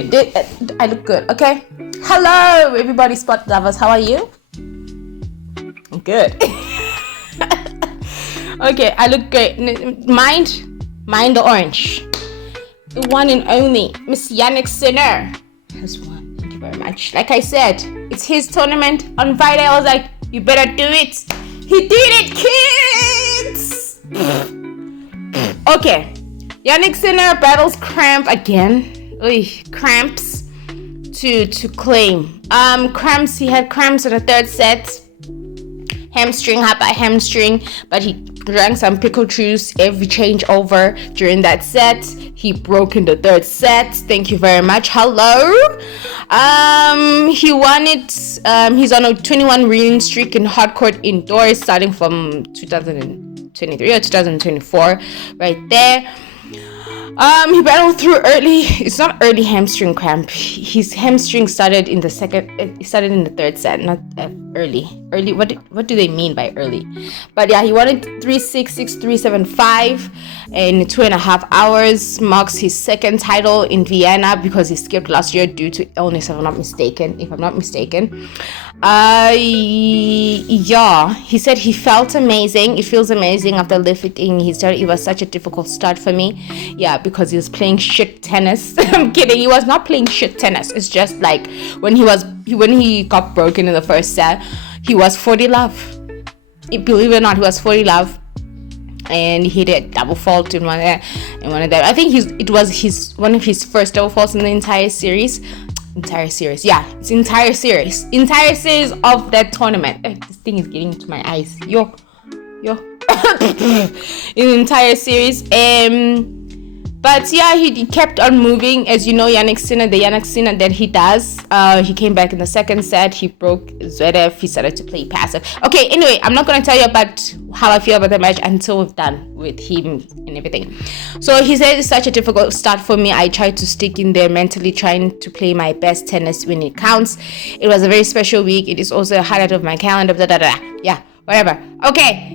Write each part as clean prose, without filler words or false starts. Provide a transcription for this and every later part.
cute. I look good, okay? Hello, everybody, sport lovers. How are you? Good. Okay, I look great. Mind the orange. The one and only Miss Yannick Sinner has won. Thank you very much. Like I said, it's his tournament on Friday. I was like, you better do it. He did it, kids. Okay, Yannick Sinner battles cramp again. Cramps to claim. Cramps. He had cramps in the third set. Hamstring, but he drank some pickle juice every changeover during that set. He broke in the third set. Thank you very much. Hello. He won it. He's on a 21 winning streak in hard court indoors, starting from 2023 or 2024, right there. He battled through early. It's not early hamstring cramp. His hamstring started in the third set, not early. Early. What do they mean by early? But yeah, he won it 3-6, 6-3, 7-5 in 2.5 hours. Marks his second title in Vienna because he skipped last year due to illness. If I'm not mistaken. Yeah, he said he felt amazing. It feels amazing after lifting. He said it was such a difficult start for me. Yeah, because he was playing shit tennis. I'm kidding. He was not playing shit tennis. It's just like when he got broken in the first set, he was 40 love. Believe it or not, he was 40 love, and he did double fault in one of them. I think it was one of his first double faults in the entire series. Yeah, it's entire series of that tournament. This thing is getting into my eyes. Yo. In the entire series. But yeah, he kept on moving. As you know, the Yannick Sinner that he does. He came back in the second set. He broke Zverev. He started to play passive. Okay, anyway, I'm not going to tell you about how I feel about the match until we've done with him and everything. So he said it's such a difficult start for me. I tried to stick in there mentally, trying to play my best tennis when it counts. It was a very special week. It is also a highlight of my calendar. Yeah, whatever. Okay.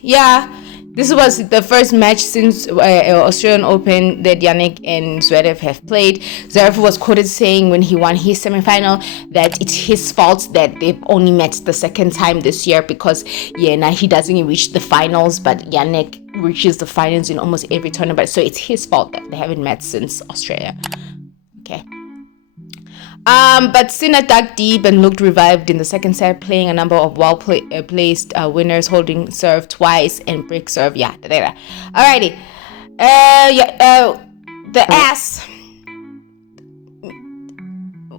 Yeah. This was the first match since Australian Open that Yannick and Zverev have played. Zverev was quoted saying when he won his semi-final that it's his fault that they've only met the second time this year because now he doesn't reach the finals, but Yannick reaches the finals in almost every tournament. So it's his fault that they haven't met since Australia. Okay. But Sinner dug deep and looked revived in the second set, playing a number of well-placed winners, holding serve twice and break serve. Yeah, alrighty. The ass.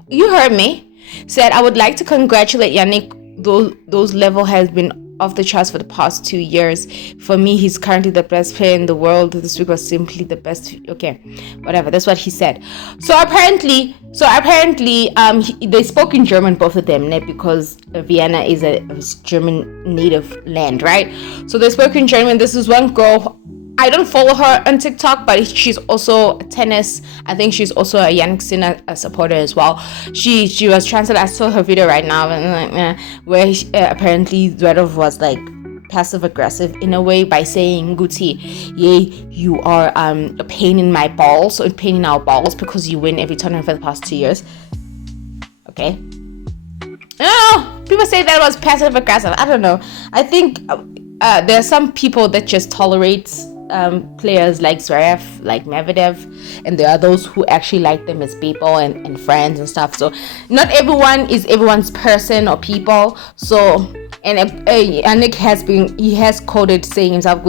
You heard me. Said I would like to congratulate Yannick. Those level has been off the charts for the past 2 years. For me, he's currently the best player in the world. This week was simply the best. Okay, whatever. That's what he said. So apparently, they spoke in German, both of them, because Vienna is a German native land, right? So they spoke in German. This is one girl. I don't follow her on TikTok, but she's also tennis. I think she's also a Yannick Sinner supporter as well. She was translated. I saw her video right now, where apparently Zverev was like passive aggressive in a way by saying, "Guti, you are a pain in my balls, or a pain in our balls because you win every tournament for the past 2 years." Okay. Oh, people say that was passive aggressive. I don't know. I think there are some people that just tolerate players like Zverev, like Medvedev, and there are those who actually like them as people and friends and stuff. So not everyone is everyone's person or people. So Yannick has quoted saying himself,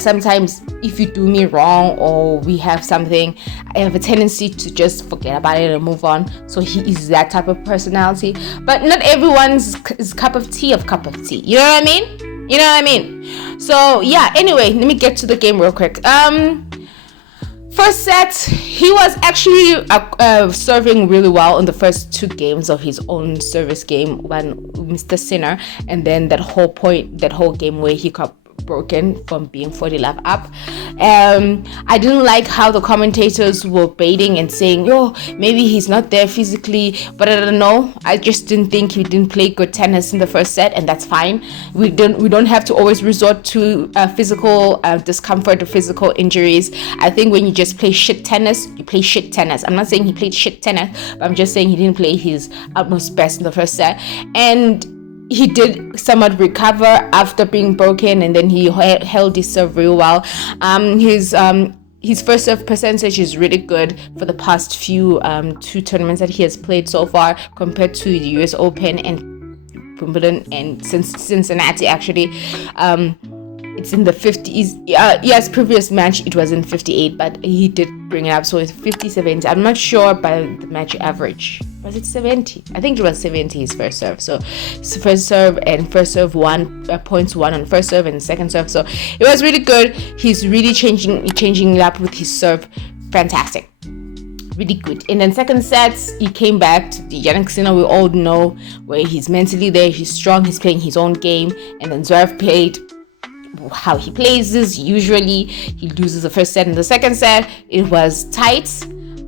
sometimes if you do me wrong or we have something, I have a tendency to just forget about it and move on. So he is that type of personality, but not everyone's is cup of tea. You know what I mean? So yeah, anyway, let me get to the game real quick. First set, he was actually serving really well in the first 2 games of his own service game when Mr. Sinner, and then that whole game where he got broken from being 40 love up. I didn't like how the commentators were baiting and saying, oh, maybe he's not there physically, but I don't know. I just didn't think he didn't play good tennis in the first set, and that's fine. We don't have to always resort to physical discomfort or physical injuries. I think when you just play shit tennis, you play shit tennis. I'm not saying he played shit tennis, but I'm just saying he didn't play his utmost best in the first set, and he did somewhat recover after being broken, and then he held his serve real well. His first serve percentage is really good for the past few two tournaments that he has played so far, compared to the US Open and Wimbledon and Cincinnati. Actually, it's in the 50s. Yes, previous match it was in 58, but he did bring it up, so it's 50-70. I'm not sure by the match average. Was it 70? I think it was 70 his first serve. So his first serve and first serve points won on first serve and second serve. So it was really good. He's really changing it up with his serve. Fantastic. Really good. And then second sets, he came back to the Jannik Sinner we all know, where he's mentally there, he's strong, he's playing his own game. And then Zverev played how he plays this. Usually he loses the first set and the second set. It was tight.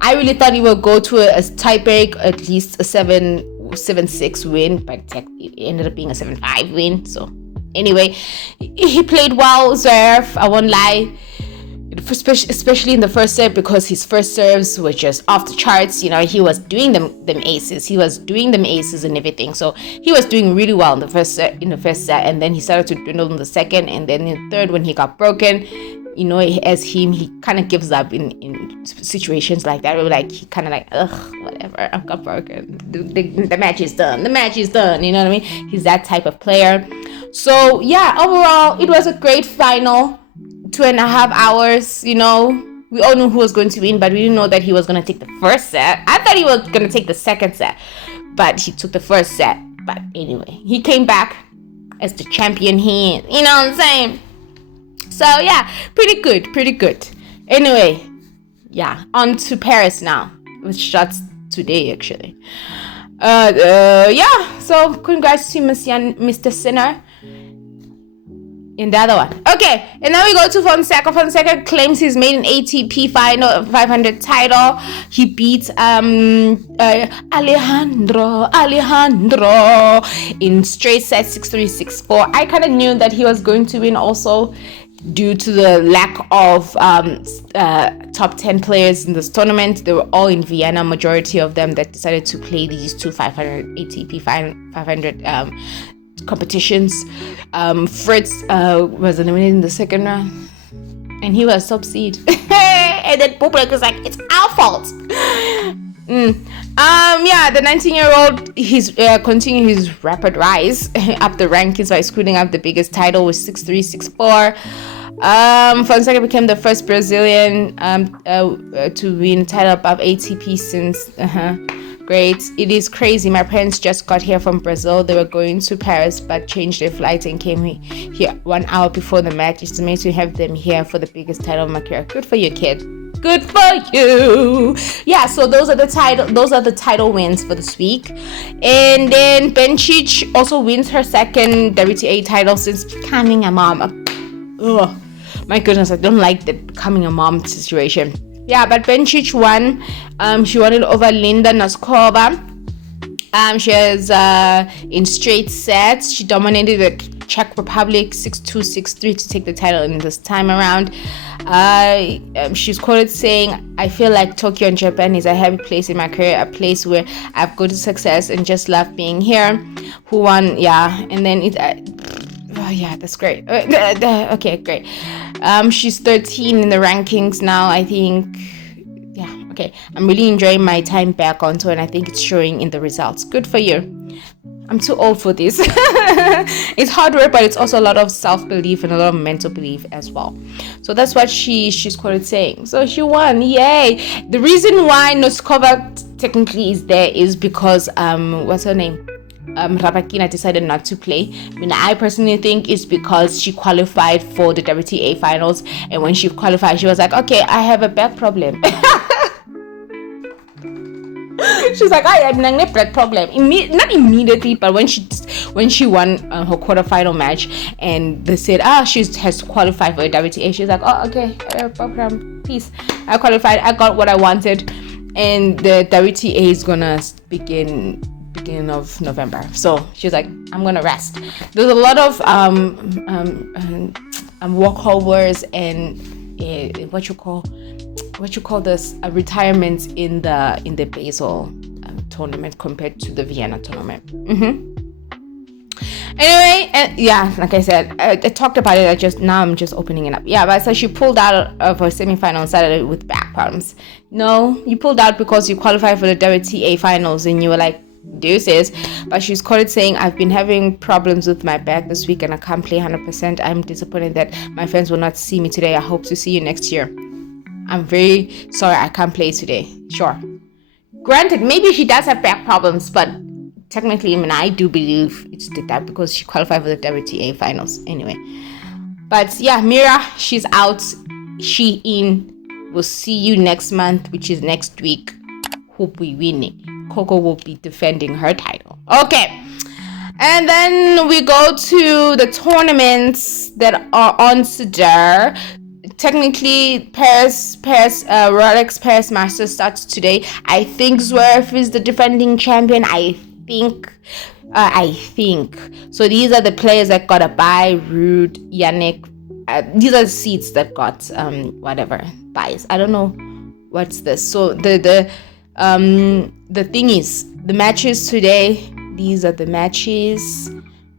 I really thought he would go to a tiebreak, at least a 7-6 win, but it ended up being a 7-5 win. So anyway, he played well, Zverev, I won't lie, especially in the first set, because his first serves were just off the charts. He was doing them aces. He was doing them aces and everything. So he was doing really well in the first set, and then he started to dwindle in the second, and then in the third, when he got broken, as him, he kind of gives up in situations like that. Like he kind of like, ugh, whatever, I've got broken. The match is done. The match is done. You know what I mean? He's that type of player. So yeah, overall, it was a great final. 2.5 hours. We all knew who was going to win, but we didn't know that he was going to take the first set. I thought he was going to take the second set, but he took the first set. But anyway, he came back as the champion. You know what I'm saying? So yeah, pretty good. Anyway, yeah, on to Paris now, which starts today actually. Yeah, so congrats to Mr. Sinner. In the other one. Okay, and now we go to Fonseca. Fonseca claims his maiden ATP final 500 title. He beat Alejandro in straight sets 6-3, 6-4. I kind of knew that he was going to win also, due to the lack of top 10 players in this tournament. They were all in Vienna, majority of them that decided to play these two 500 ATP 500 competitions. Fritz was eliminated in the second round, and he was top seed. And then Bublik was like, it's our fault. Yeah, the 19-year-old, he's continuing his rapid rise up the rankings by screwing up the biggest title with 6-3, 6-4. Fonseca became the first Brazilian to win a title above ATP since. Great. It is crazy. My parents just got here from Brazil. They were going to Paris but changed their flight and came here 1 hour before the match. It's amazing to have them here for the biggest title of my career. Good for you, kid. Good for you. Yeah, so those are the title wins for this week. And then Bencic also wins her second WTA title since becoming a mom. Ugh. My goodness, I don't like the becoming a mom situation. Yeah, but Bencic won. She won it over Linda Noskova. She has in straight sets. She dominated the Czech Republic 6-2, 6-3 to take the title in this time around. She's quoted saying, "I feel like Tokyo in Japan is a happy place in my career, a place where I've good success and just love being here." Who won? Yeah, and then it. Yeah, that's great. Okay, great. She's 13 in the rankings now, I think. Yeah, okay. I'm really enjoying my time back on tour, and I think it's showing in the results. Good for you. I'm too old for this. It's hard work, but it's also a lot of self-belief and a lot of mental belief as well. So that's what she's quoted saying. So she won. Yay. The reason why Noskova technically is there is because what's her name? Rabakina decided not to play. I personally think it's because she qualified for the WTA finals, and when she qualified, she was like, okay, I have a back problem. She's like, I have a blood problem. Not immediately, but when she won her quarterfinal match, and they said, she has to qualify for a WTA. She's like, oh, okay, problem, peace. I qualified. I got what I wanted, and the WTA is gonna begin beginning of November. So she's like, I'm gonna rest. There's a lot of walkovers and what you call this retirements in the Basel tournament compared to the Vienna tournament. Anyway, like I said, I talked about it. I'm just opening it up. But so she pulled out of her semi-final on Saturday with back problems. No, you pulled out because you qualified for the WTA finals and you were like, deuces. But she's quoted saying, I've been having problems with my back this week and I can't play 100%. I'm disappointed that my fans will not see me today. I hope to see you next year. I'm very sorry I can't play today. Sure. Granted, maybe she does have back problems, but technically, I do believe it's that because she qualified for the WTA finals anyway. But Mira, she's out. She in. We'll see you next month, which is next week. Who'll be winning? Coco will be defending her title. Okay. And then we go to the tournaments that are on today. Technically, Rolex Paris Masters starts today. I think Zverev is the defending champion. I think. So these are the players that got a bye. Ruud, Yannick. These are the seeds that got whatever buys. I don't know what's this. So the thing is, the matches today. These are the matches.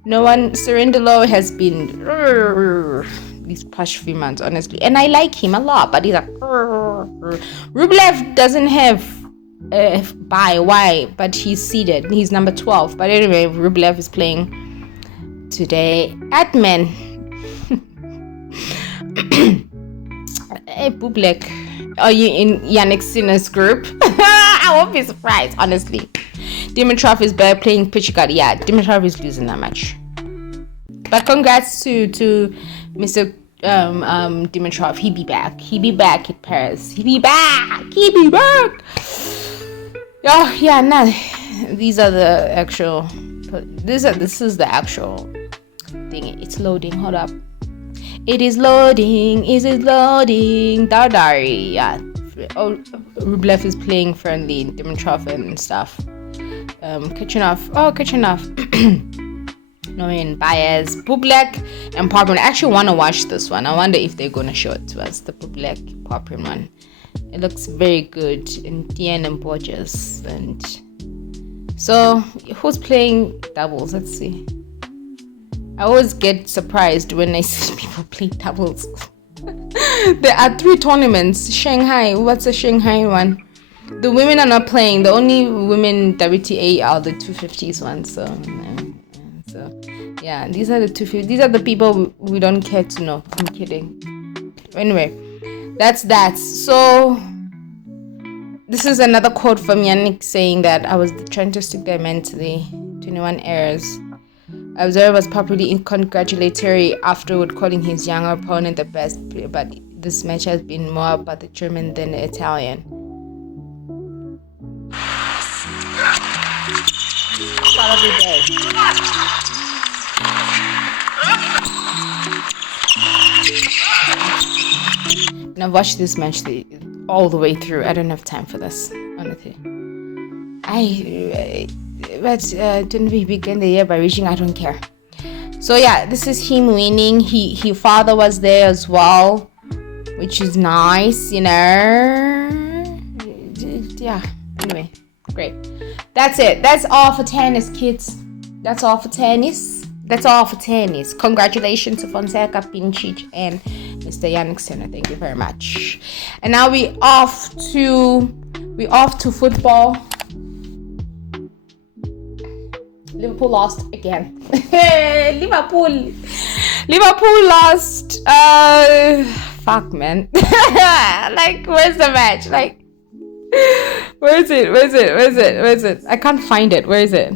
No one. Cerundolo has been these past few months, honestly, and I like him a lot. But he's like Rublev doesn't have. By why, but he's seeded. He's number 12. But anyway, Rublev is playing today. Atman. Hey, Bublik. Are you in Yannick Sinner's group? I won't be surprised, honestly. Dimitrov is better playing Pichikad. Yeah, Dimitrov is losing that match. But congrats to Mr. Dimitrov. He be back at Paris. He be back. Oh yeah, no. These are the actual. This is the actual thing. It's loading. Hold up. It is loading. Is it loading? Dardari. Yeah. Oh, Rublev is playing friendly. Dimitrov and stuff. Kachanov. Norin Baez, Bublik, and Poprin. I actually want to watch this one. I wonder if they're gonna show it to us. The Bublik Poprin one. It looks very good, and Diane and Borges. And so, who's playing doubles? Let's see. I always get surprised when I see people play doubles. There are 3 tournaments. Shanghai. What's the Shanghai one? The women are not playing. The only women WTA are the 250s ones. So yeah, these are the 250. These are the people we don't care to know. I'm kidding. Anyway. That's that. So this is another quote from Yannick saying that I was trying to stick there mentally. 21 errors. Zverev was probably congratulatory afterward, calling his younger opponent the best player, but this match has been more about the German than the Italian. Saturday day. And I've watched this match all the way through. I don't have time for this, honestly. Didn't we begin the year by reaching? I don't care. So yeah, this is him winning. His father was there as well, which is nice, you know. Yeah. Anyway, great. That's it. That's all for tennis, kids. That's all for tennis. Congratulations to Fonseca, Pincic, and Mr. Yannick Sinner. Thank you very much. And now we off to football. Liverpool lost again. Liverpool lost. Fuck, man. Like, where's the match? Like, where is it? I can't find it. Where is it?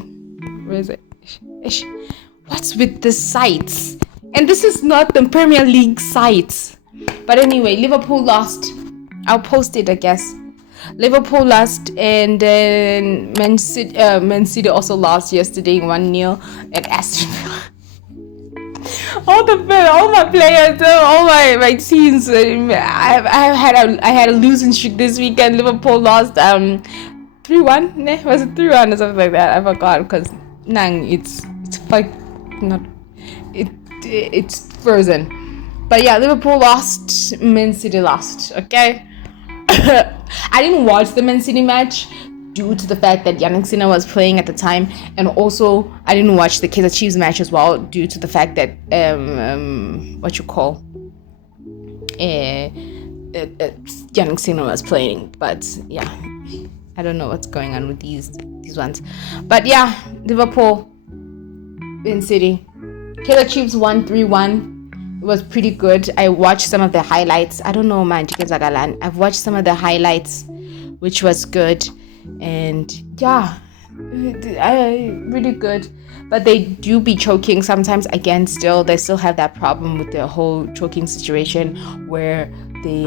What's with the sites? And this is not the Premier League sites. But anyway, Liverpool lost. I'll post it, I guess. Liverpool lost, and then Man City also lost yesterday 1-0 at Aston Villa. all my players, all my teams. I had a losing streak this weekend. Liverpool lost 3-1. Was it 3-1 or something like that? I forgot because it's like not it's frozen. But yeah, Liverpool lost, Man City lost. Okay. I didn't watch the Man City match due to the fact that Yannick Sinner was playing at the time, and also I didn't watch the Kaizer Chiefs match as well due to the fact that Yannick Sinner was playing. But yeah, I don't know what's going on with these ones. But yeah, Liverpool, Man City, Kaizer Chiefs won 3-1. It was pretty good. I watched some of the highlights. I don't know, man. I've watched some of the highlights, which was good. And yeah, really good. But they do be choking sometimes. Again, they still have that problem with the whole choking situation where they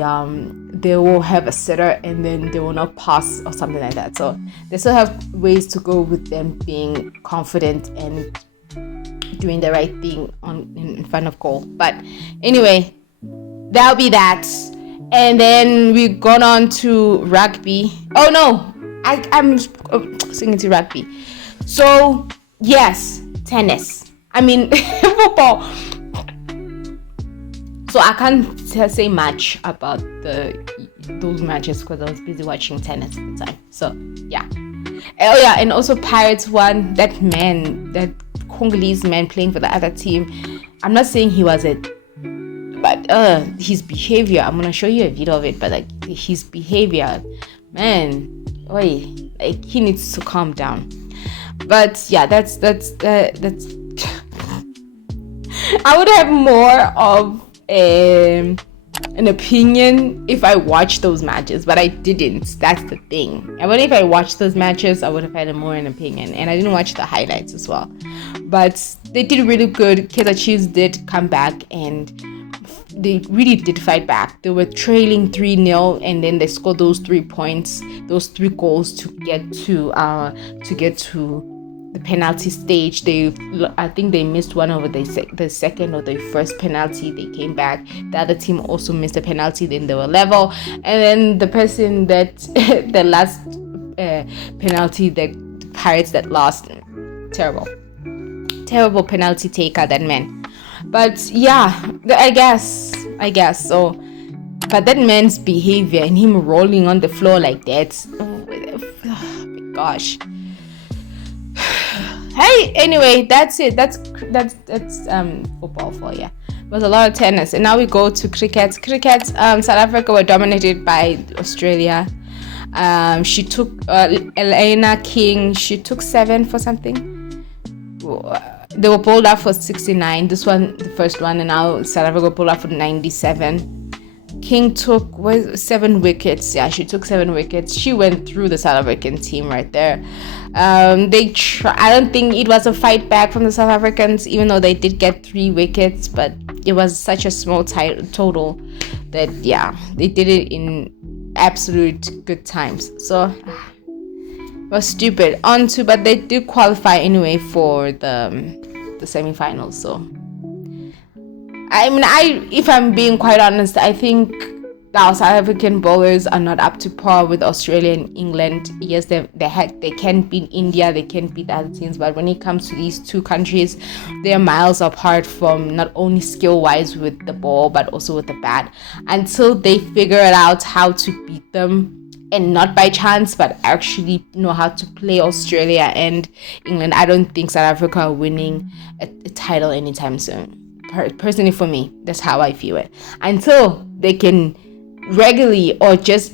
will have a sitter and then they will not pass or something like that. So they still have ways to go with them being confident and doing the right thing in front of goal. But anyway, that'll be that. And then we gone on to rugby. Oh no, I'm singing to rugby. So yes, tennis. I mean football. So I can't say much about those matches because I was busy watching tennis at the time. So yeah. Oh yeah, and also Pirates won. That Congolese man playing for the other team. I'm not saying he was it, but his behavior. I'm gonna show you a video of it. But like his behavior, man, like he needs to calm down. But yeah, that's. I would have more of an opinion if I watched those matches, but I didn't. That's the thing. And if I watched those matches, I would have had more an opinion. And I didn't watch the highlights as well. But they did really good. Kaizer Chiefs did come back and they really did fight back. They were trailing 3-0 and then they scored those 3 points, those 3 goals to get to the penalty stage. I think they missed one over the second or the first penalty. They came back. The other team also missed a penalty. Then they were level. And then the person that the last penalty, the Pirates that lost, terrible penalty taker, that man. But yeah, I guess so. But that man's behavior and him rolling on the floor like that, oh my gosh. Hey, anyway, that's it. That's football for you. It was a lot of tennis, and now we go to cricket. South Africa were dominated by Australia. She took Elena King. She took 7 for something. They were pulled up for 69. This one, the first one, and now South Africa pulled up for 97. King took 7 wickets. Yeah, she took 7 wickets. She went through the South African team right there. I don't think it was a fight back from the South Africans, even though they did get 3 wickets, but it was such a small total that yeah, they did it in absolute good times. So it was stupid. But they did qualify anyway for the semi-finals. So I mean, if I'm being quite honest, I think our South African bowlers are not up to par with Australia and England. Yes, they can beat India, they can beat other teams, but when it comes to these two countries, they are miles apart from not only skill-wise with the ball, but also with the bat. Until they figure it out how to beat them, and not by chance, but actually know how to play Australia and England, I don't think South Africa are winning a title anytime soon. Personally, for me, that's how I feel it. Until they can regularly, or just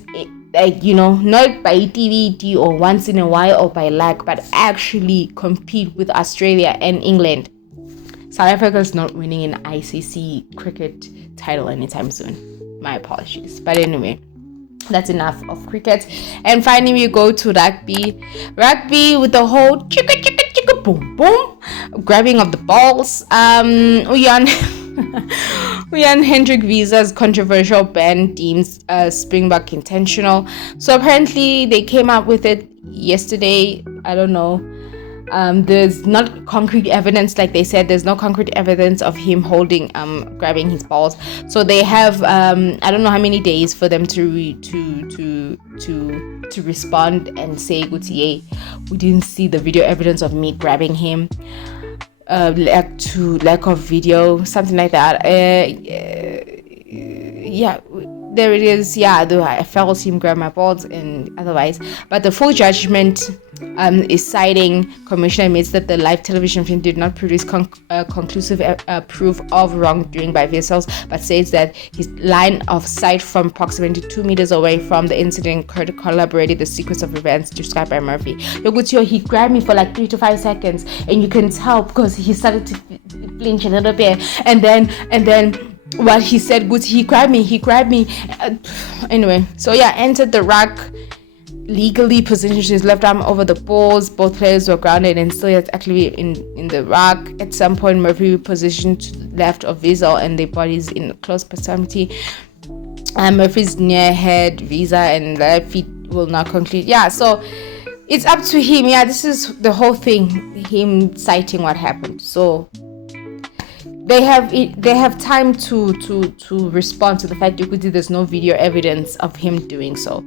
like, not by TVT or once in a while or by luck, but actually compete with Australia and England, South Africa is not winning an ICC cricket title anytime soon. My apologies. But anyway, that's enough of cricket. And finally, we go to rugby with the whole chicka boom boom grabbing of the balls. Jan-Hendrik Visa's controversial ban deems Springbok intentional. So apparently they came up with it yesterday. I don't know. There's not concrete evidence, like they said. There's no concrete evidence of him grabbing his balls. So they have I don't know how many days for them to respond and say, "Gutiye, we didn't see the video evidence of me grabbing him." Lack of video, something like that. Yeah, there it is. Yeah, I felt him grab my balls and otherwise. But the full judgment is citing commissioner admits that the live television film did not produce conclusive proof of wrongdoing by vessels, but says that his line of sight from approximately 2 meters away from the incident corroborated the sequence of events described by Murphy. Yogutio, he grabbed me for like 3 to 5 seconds, and you can tell because he started to flinch a little bit, and then what he said, Guti, he grabbed me. Anyway, so yeah, entered the rack, legally positioned his left arm over the balls. Both players were grounded and still yet actively in the rack. At some point, Murphy positioned to the left of Visa and their bodies in close proximity. Murphy's near head, Visa, and left feet will not conclude. Yeah, so it's up to him. Yeah, this is the whole thing, him citing what happened. So they have time to respond to the fact there's no video evidence of him doing so.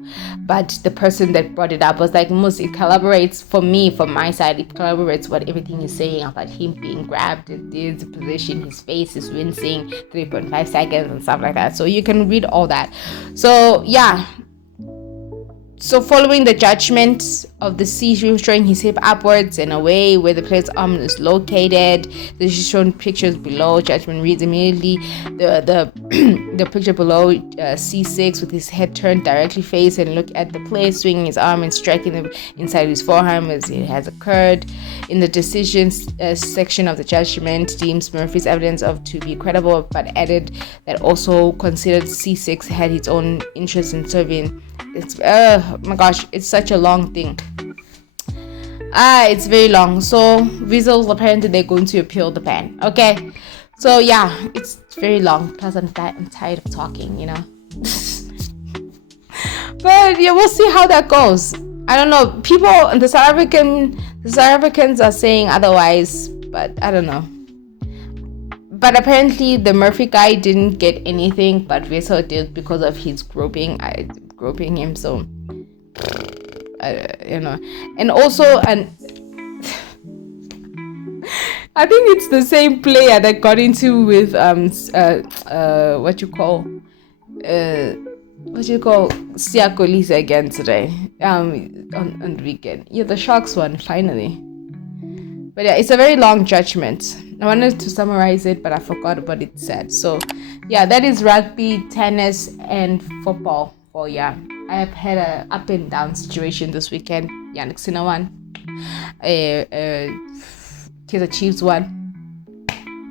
But the person that brought it up was like, Mus, it collaborates for me, from my side, it collaborates what everything is saying about him being grabbed, his position, his face is wincing, 3.5 seconds and stuff like that. So you can read all that. So yeah. So following the judgment of the C-room showing his hip upwards and away where the player's arm is located, this is shown pictures below. Judgment reads immediately the picture below, C6 with his head turned directly face and look at the player swinging his arm and striking him inside his forearm as it has occurred. In the decisions section of the judgment, deems Murphy's evidence to be credible, but added that also considered C6 had its own interest in serving. It's oh my gosh, it's such a long thing. It's very long. So Visuals, apparently they're going to appeal the ban. Okay, so yeah, it's very long. Plus I'm tired of talking, you know. But yeah, we'll see how that goes. I don't know. People, the South Africans are saying otherwise, but I don't know. But apparently the Murphy guy didn't get anything, but Vessel did because of his groping him. So you know, and also, and I think it's the same player that got into with what you call Siakolisa again today on the weekend. Yeah, the Sharks one finally. But yeah, it's a very long judgment. I wanted to summarize it, but I forgot what it said. So yeah, that is rugby, tennis, and football. Well, yeah, I have had a up and down situation this weekend. Yannick Sinner won. Kaizer Chiefs won.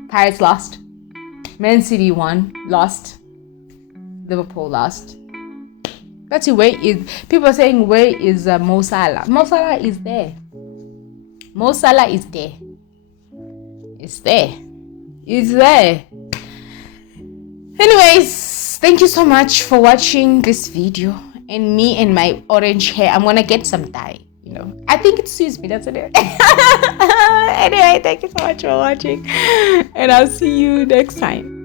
Pirates lost. Man City won. Lost. Liverpool lost. That's where is people are saying, where is Mo Salah? Mo Salah is there. Mo Salah is there. It's there. It's there. Anyways, thank you so much for watching this video. And me and my orange hair, I'm gonna get some dye, you know. I think it suits me, that's it. Anyway, thank you so much for watching. And I'll see you next time.